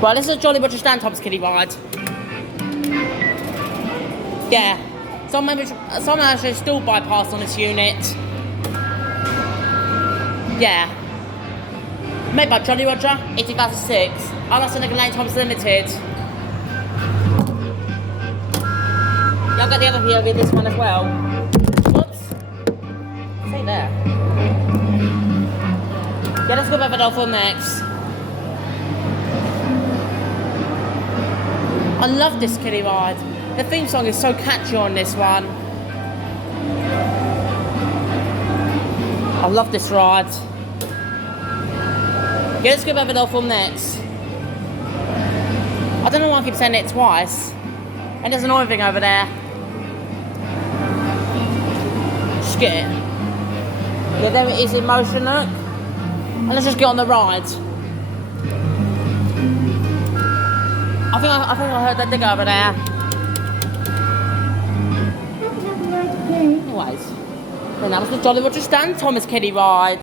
Right, this is a Jolly Roger Stand Thomas kiddie ride. Yeah. Some actually still bypassed on this unit. Yeah. Made by Jolly Roger, 2006. Alison and Lane Thomas Limited. Y'all got the other POV, this one as well. Whoops. Stay there. Yeah, let's go back with Alpha next. I love this kiddie ride. The theme song is so catchy on this one. I love this ride. Yeah, let's go back with Alpha next. I don't know why I keep saying it twice. And there's another thing over there. Just get it. Yeah, there it is in motion, look. And let's just get on the ride. I think I heard that digger over there. Anyways, then that was the Jolly Roger Stand Thomas kiddie ride.